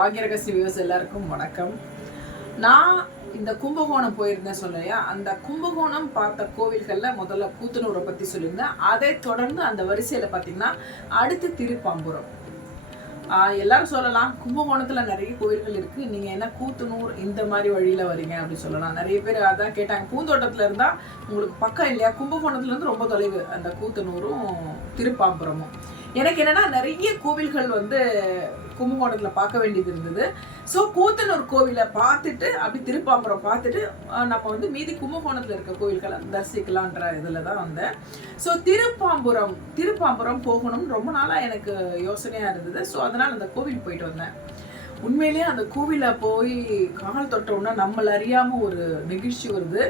பாக்யரகசி views எல்லாருக்கும் வணக்கம். நான் இந்த கும்பகோணம் போயிருந்தேன் சொல்லையா அந்த கும்பகோணம் பார்த்த கோவில்களில் முதல்ல கூத்தனூரை பற்றி சொல்லியிருந்தேன். அதை தொடர்ந்து அந்த வரிசையில் பார்த்தீங்கன்னா அடுத்து திருப்பாம்புரம். ஆஹ் எல்லாரும் சொல்லலாம் கும்பகோணத்தில் நிறைய கோவில்கள் இருக்குது நீங்கள் என்ன கூத்தனூர் இந்த மாதிரி வழியில் வரீங்க அப்படின்னு சொல்லலாம். நிறைய பேர் அதான் கேட்டாங்க. பூந்தோட்டத்தில் இருந்தால் உங்களுக்கு பக்கம் இல்லையா? கும்பகோணத்துலேருந்து ரொம்ப தொலைவு அந்த கூத்தனூரும் திருப்பாம்புரமும். எனக்கு என்னன்னா நிறைய கோவில்கள் வந்து கும்பகோணத்தில் பார்க்க வேண்டியது இருந்தது. ஸோ கூத்தனூர் கோவிலை பார்த்துட்டு அப்படி திருப்பாம்புரம் பார்த்துட்டு நம்ம வந்து மீதி கும்பகோணத்தில் இருக்க கோவில்களை தரிசிக்கலான்ற இதில் தான் வந்தேன். ஸோ திருப்பாம்புரம் திருப்பாம்புரம் போகணும்னு ரொம்ப நாளாக எனக்கு யோசனையாக இருந்தது. ஸோ அதனால் அந்த கோவில் போயிட்டு வந்தேன். உண்மையிலேயே அந்த கோவிலை போய் கால் தொட்டோம்னா நம்மள அறியாமல் ஒரு நிகழ்ச்சி வருது.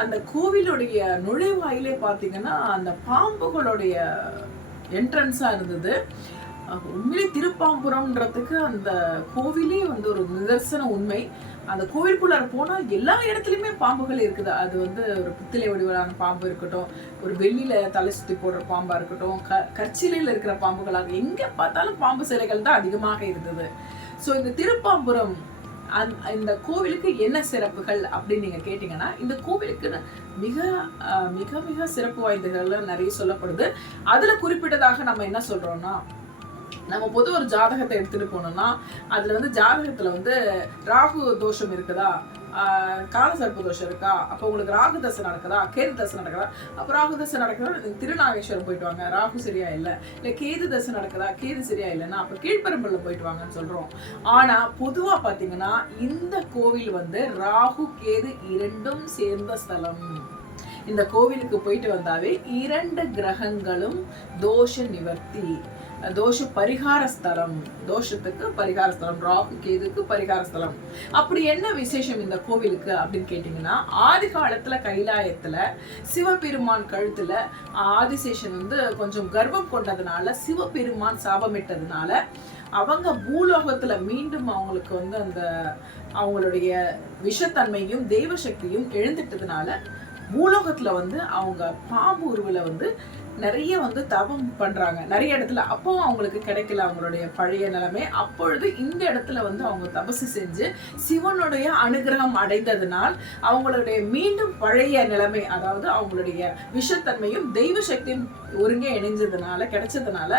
அந்த கோவிலுடைய நுழைவாயிலே பார்த்தீங்கன்னா அந்த பாம்புகளுடைய என்ட்ரன்ஸாக இருந்தது. உண்மையிலே திருப்பாம்புரம்ன்றதுக்கு அந்த கோவிலே வந்து ஒரு நிதர்சன உண்மை. அந்த கோவிலுக்குள்ளார போனால் எல்லா இடத்துலையுமே பாம்புகள் இருக்குது. அது வந்து ஒரு புத்திலை வடிவிலான பாம்பு இருக்கட்டும் ஒரு வெள்ளியில தலை சுற்றி போடுற பாம்பாக இருக்கட்டும் க கற்சிலையில் இருக்கிற பாம்புகளாக எங்கே பார்த்தாலும் பாம்பு சிலைகள் தான் அதிகமாக இருந்தது. ஸோ இந்த திருப்பாம்புரம் அந் இந்த கோவிலுக்கு என்ன சிறப்புகள் அப்படின்னு நீங்கள் கேட்டிங்கன்னா இந்த கோவிலுக்கு மிக மிக மிக சிறப்பு வாய்ந்ததுகள் நிறைய சொல்லப்படுது. அதில் குறிப்பிட்டதாக நம்ம என்ன சொல்கிறோம்னா நம்ம பொது ஒரு ஜாதகத்தை எடுத்துட்டு போனோம்னா அதுல வந்து ஜாதகத்துல வந்து ராகு தோஷம் இருக்குதா? ஆஹ் காலசர்ப்ப தோஷம் இருக்கா? அப்போ உங்களுக்கு ராகு தசை நடக்குதா? கேது தசை நடக்குதா? அப்போ ராகு தசை நடக்குதா திருநாகேஸ்வரம் போயிட்டு வாங்க. ராகு சரியா இல்லை. இல்லை கேது தசை நடக்குதா? கேது சரியா இல்லைன்னா அப்போ கீழ்பெரும்புல போயிட்டு வாங்கன்னு சொல்றோம். ஆனா பொதுவா பாத்தீங்கன்னா இந்த கோவில் வந்து ராகு கேது இரண்டும் சேர்ந்த ஸ்தலம். இந்த கோவிலுக்கு போயிட்டு வந்தாவே இரண்டு கிரகங்களும் தோஷ நிவர்த்தி. தோஷ பரிகார ஸ்தலம் தோஷத்துக்கு பரிகார ஸ்தலம் ராகு கேதுக்கு பரிகார ஸ்தலம் அப்படி என்ன விசேஷம் இந்த கோவிலுக்கு அப்படின்னு கேட்டிங்கன்னா ஆதி காலத்தில் கைலாயத்தில் சிவபெருமான் கழுத்தில் ஆதிசேஷன் வந்து கொஞ்சம் கர்வம் கொண்டதுனால சிவபெருமான் சாபமிட்டதுனால அவங்க பூலோகத்துல மீண்டும் அவங்களுக்கு வந்து அந்த அவங்களுடைய விஷத்தன்மையும் தெய்வ சக்தியும் எழுந்துட்டதுனால பூலோகத்தில் வந்து அவங்க பாம்பு உருவில் வந்து நிறைய வந்து தவம் பண்ணுறாங்க நிறைய இடத்துல அப்போவும் அவங்களுக்கு கிடைக்கல அவங்களுடைய பழைய நிலைமை. அப்பொழுது இந்த இடத்துல வந்து அவங்க தபசு செஞ்சு சிவனுடைய அனுகிரகம் அடைந்ததினால் அவங்களுடைய மீண்டும் பழைய நிலைமை அதாவது அவங்களுடைய விஷத்தன்மையும் தெய்வ சக்தியும் ஒருங்கே இணைஞ்சதுனால கிடைச்சதுனால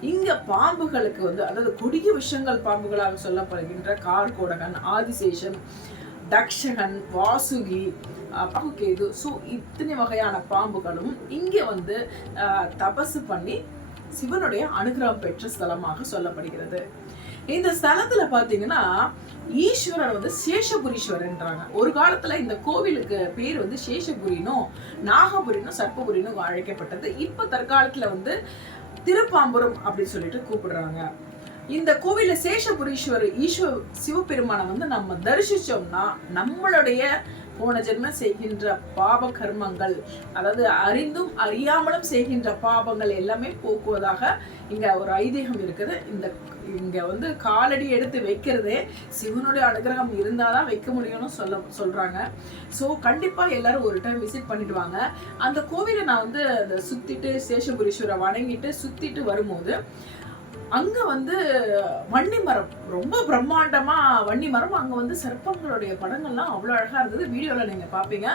இங்க பாம்புகளுக்கு வந்து அதாவது கொடிய விஷங்கள் பாம்புகளாக சொல்லப்படுகின்ற கார்கோடகன் ஆதிசேஷன் தக்ஷகன் வாசுகி அஹ், ஸோ இத்தனை வகையான பாம்புகளும் இங்கே வந்து தபசு பண்ணி சிவனுடைய அனுகிரகம் பெற்ற ஸ்தலமாக சொல்லப்படுகிறது. இந்த ஸ்தலத்துல பாத்தீங்கன்னா ஈஸ்வரர் வந்து சேஷபுரீஸ்வரன்றாங்க ஒரு காலத்துல இந்த கோவிலுக்கு பேர் வந்து சேஷபுரினும் நாகபுரினும் சர்ப்பபுரினும் அழைக்கப்பட்டது. இப்ப தற்காலத்துல வந்து திருப்பாம்புரம் அப்படின்னு சொல்லிட்டு கூப்பிடுறாங்க. இந்த கோவில சேஷபுரீஸ்வரர் ஈஸ்வர சிவபெருமானை வந்து நம்ம தரிசிச்சோம்னா நம்மளுடைய போன ஜென்ம செய்கின்ற பாவ கர்மங்கள் அதாவது அறிந்தும் அறியாமலும் செய்கின்ற பாபங்கள் எல்லாமே போக்குவதாக இங்க ஒரு ஐதீகம் இருக்குது. இந்த இங்க வந்து காலடி எடுத்து வைக்கிறதே சிவனுடைய அனுகிரகம் இருந்தாதான் வைக்க முடியும்னு சொல்ல சொல்றாங்க. ஸோ கண்டிப்பா எல்லாரும் ஒரு டைம் விசிட் பண்ணிட்டு வாங்க. அந்த கோவிலை நான் வந்து அந்த சுத்திட்டு சேஷபுரீஸ்வரை வணங்கிட்டு சுத்திட்டு வரும்போது அங்க வந்து வன்னி மரம். ரொம்ப பிரம்மாண்டமா வன்னி மரம். அங்க வந்து சர்ப்பங்களுடைய படங்கள்லாம் அவ்வளோ அழகா இருந்தது. வீடியோல நீங்க பாப்பீங்க.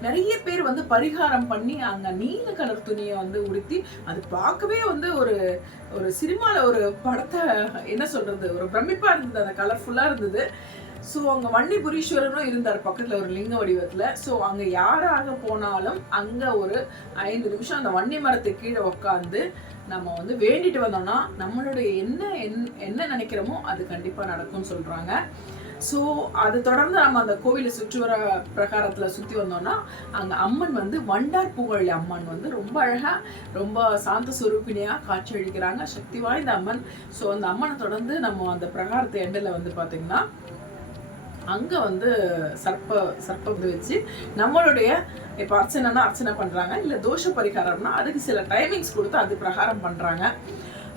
நிறைய பேர் வந்து பரிகாரம் பண்ணி அங்க நீல கலர் துணியை வந்து உடுத்தி அது பார்க்கவே வந்து ஒரு ஒரு சினிமாவில் ஒரு படத்தை என்ன சொல்றது ஒரு பிரமிப்பா இருந்தது. அந்த கலர்ஃபுல்லா இருந்தது. ஸோ அங்கே வன்னிபுரீஸ்வரனும் இருந்தார். பக்கத்தில் ஒரு லிங்க வடிவத்தில். ஸோ அங்கே யாராக போனாலும் அங்கே ஒரு ஐந்து நிமிஷம் அந்த வன்னி மரத்து கீழே உட்காந்து நம்ம வந்து வேண்டிட்டு வந்தோம்னா நம்மளுடைய என்ன என்- என்ன நினைக்கிறோமோ அது கண்டிப்பாக நடக்கும்னு சொல்கிறாங்க ஸோ அது தொடர்ந்து நம்ம அந்த கோவிலை சுற்றி வர பிரகாரத்தில் சுற்றி வந்தோம்னா அங்கே அம்மன் வந்து வண்டார் புகழ் அம்மன் வந்து ரொம்ப அழகாக ரொம்ப சாந்த சுரூபினியாக காட்சி அளிக்கிறாங்க சக்தி வாய்ந்த அம்மன். ஸோ அந்த அம்மனை தொடர்ந்து நம்ம அந்த பிரகாரத்து எண்டில் வந்து பார்த்திங்கன்னா அங்கே வந்து சர்ப்ப சர்ப்பத்தை வச்சு நம்மளுடைய இப்போ அர்ச்சனைனா அர்ச்சனை பண்ணுறாங்க இல்லை தோஷ பரிகாரம்னா அதுக்கு சில டைமிங்ஸ் கொடுத்து அது பிரகாரம் பண்ணுறாங்க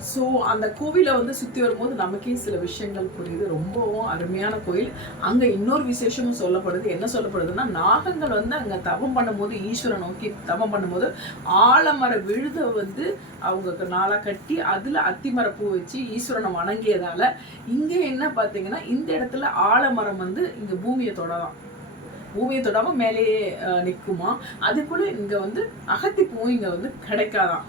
ஸோ அந்த கோவிலை வந்து சுற்றி வரும்போது நமக்கே சில விஷயங்கள் புரியுது. ரொம்பவும் அருமையான கோயில். அங்கே இன்னொரு விசேஷமும் சொல்லப்படுது. என்ன சொல்லப்படுதுன்னா நாகங்கள் வந்து அங்கே தவம் பண்ணும்போது ஈஸ்வரன் நோக்கி தவம் பண்ணும்போது ஆலமர விழுத வந்து அவங்க நாளாக கட்டி அதில் அத்திமர பூ வச்சு ஈஸ்வரனை வணங்கியதால் இங்கே என்ன பார்த்தீங்கன்னா இந்த இடத்துல ஆலமரம் வந்து இங்கே பூமியை தொடலாம் பூமியை தொடாமல் மேலேயே நிற்குமா அதுக்குள்ளே அது வந்து அகத்தி பூ இங்கே வந்து கிடைக்காதாம்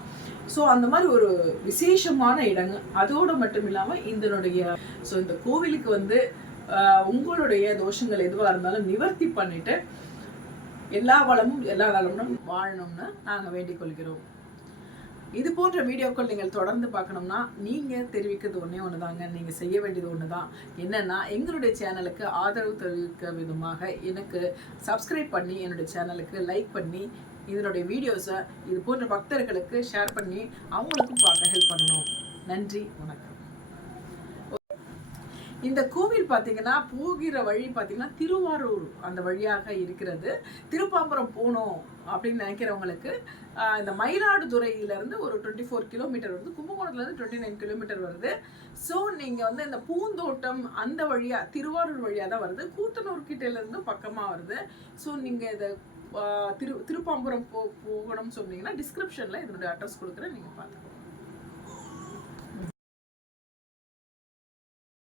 ஸோ அந்த மாதிரி ஒரு விசேஷமான இடங்க. அதோடு மட்டும் இல்லாமல் இதனுடைய ஸோ இந்த கோவிலுக்கு வந்து ஆஹ், உங்களுடைய தோஷங்கள் எதுவாக இருந்தாலும் நிவர்த்தி பண்ணிட்டு எல்லா வளமும் எல்லா நலமும் வாழணும்னு நாங்கள் வேண்டிக் கொள்கிறோம். இது போன்ற வீடியோக்கள் நீங்கள் தொடர்ந்து பார்க்கணும்னா நீங்கள் தெரிவிக்கிறது ஒன்றே ஒன்று தாங்க நீங்கள் செய்ய வேண்டியது ஒன்று தான் என்னென்னா எங்களுடைய சேனலுக்கு ஆதரவு தெரிவிக்க விதமாக எனக்கு சப்ஸ்கிரைப் பண்ணி என்னுடைய சேனலுக்கு லைக் பண்ணி இதனுடைய வீடியோஸை இது போன்ற பக்தர்களுக்கு ஷேர் பண்ணி அவங்களுக்கும் பார்க்க ஹெல்ப் பண்ணணும். நன்றி வணக்கம். இந்த கோவில் பார்த்தீங்கன்னா போகிற வழி பார்த்தீங்கன்னா திருவாரூர் அந்த வழியாக இருக்கிறது. திருப்பாம்பரம் போகணும் அப்படின்னு நினைக்கிறவங்களுக்கு இந்த மயிலாடுதுறையிலேருந்து ஒரு டுவெண்ட்டி ஃபோர் கிலோமீட்டர் வருது. கும்பகோணத்துலேருந்து டுவெண்ட்டி நைன் கிலோமீட்டர் வருது. ஸோ நீங்கள் வந்து இந்த பூந்தோட்டம் அந்த வழியாக திருவாரூர் வழியாக தான் வருது. கூத்தனூர் கிட்டேலேருந்து பக்கமாக வருது. ஸோ நீங்கள் இதை திரு திருப்பாம்பரம் போ போகணும்னு சொன்னீங்கன்னா டிஸ்கிரிப்ஷனில் இதனுடைய அட்ரஸ் கொடுக்குறேன். நீங்கள் பார்த்துக்கோங்க.